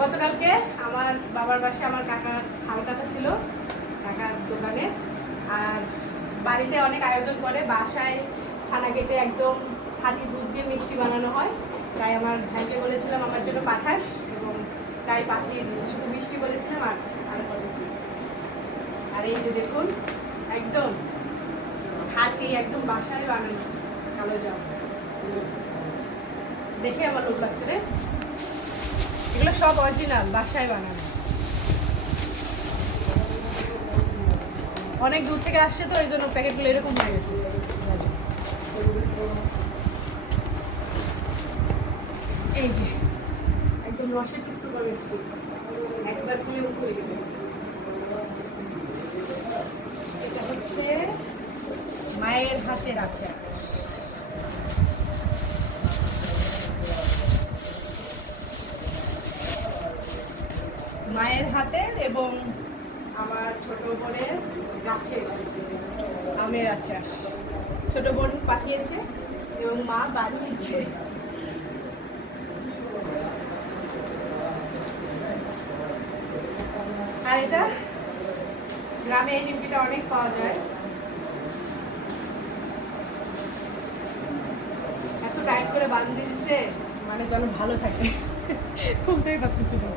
গতকালকে আমার বাবার বাসায় আমার কাকার হালকাটা ছিল, কাকার দোকানে। আর বাড়িতে অনেক আয়োজন করে, বাসায় ছানা কেটে একদম খাঁটি দুধ দিয়ে মিষ্টি বানানো হয়। তাই আমার ভাইকে বলেছিলাম আমার জন্য পাঠাস, এবং তাই পাঠিয়ে দিয়েছি। শুধু মিষ্টি বলেছিলাম আর এই যে দেখুন, একদম খাঁটি, একদম বাসায় বানানো কালো জাম। দেখে আমার লোক লাগছে রে, এগুলো সব অরিজিনাল, বাসায় বানানো। অনেক দূর থেকে আসছে তো এই জন্য প্যাকেটগুলো এরকম হয়ে গেছে। এই যে একদম রসের টুকটুকা মিষ্টি, একবার খুলে খুলে গেবে। এটা হচ্ছে মায়ের হাতের আচার। মায়ের হাতের এবং আমার ছোট বোনের গাছের আমের আচার। ছোট বোন পাঠিয়েছে এবং মা বানিয়েছে। আর এটা গ্রামে এই নিমকিটা অনেক পাওয়া যায়। এত টাইট করে বাঁধতে দিছে মানে যেন ভালো থাকে, খুবটাই পাচ্ছি না।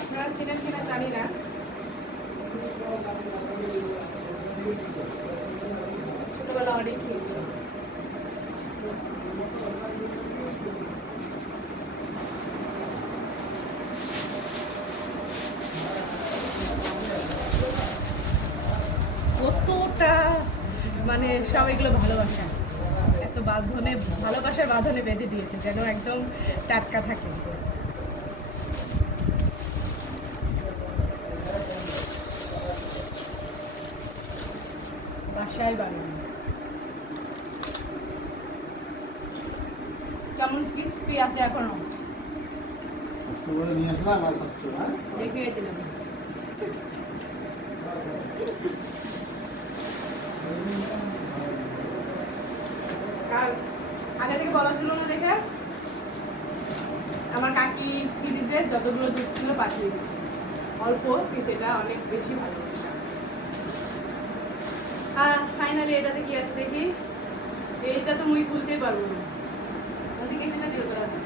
আপনারা ছিলেন কিনা জানি না, ছোটবেলা অনেক খেয়েছি। কতটা মানে সব এগুলো ভালোবাসা, এত বাঁধনে, ভালোবাসার বাঁধনে বেঁধে দিয়েছে যেন একদম টাটকা থাকে। বাসায় বানানো কেমন ক্রিস্পি আছে এখনো, দেখিয়ে দিলাম। আর আগে থেকে বলা ছিল না দেখে আমার কাকি ফ্রিজে যতগুলো দুধ ছিল পাঠিয়ে দিচ্ছে, অল্প কিন্তু এটা অনেক বেশি ভালোবাসা। আর ফাইনালি এটাতে কি আছে দেখি, এইটা তো মুই খুলতেই পারবো না, ওদিকে সেটা দিও তোরা।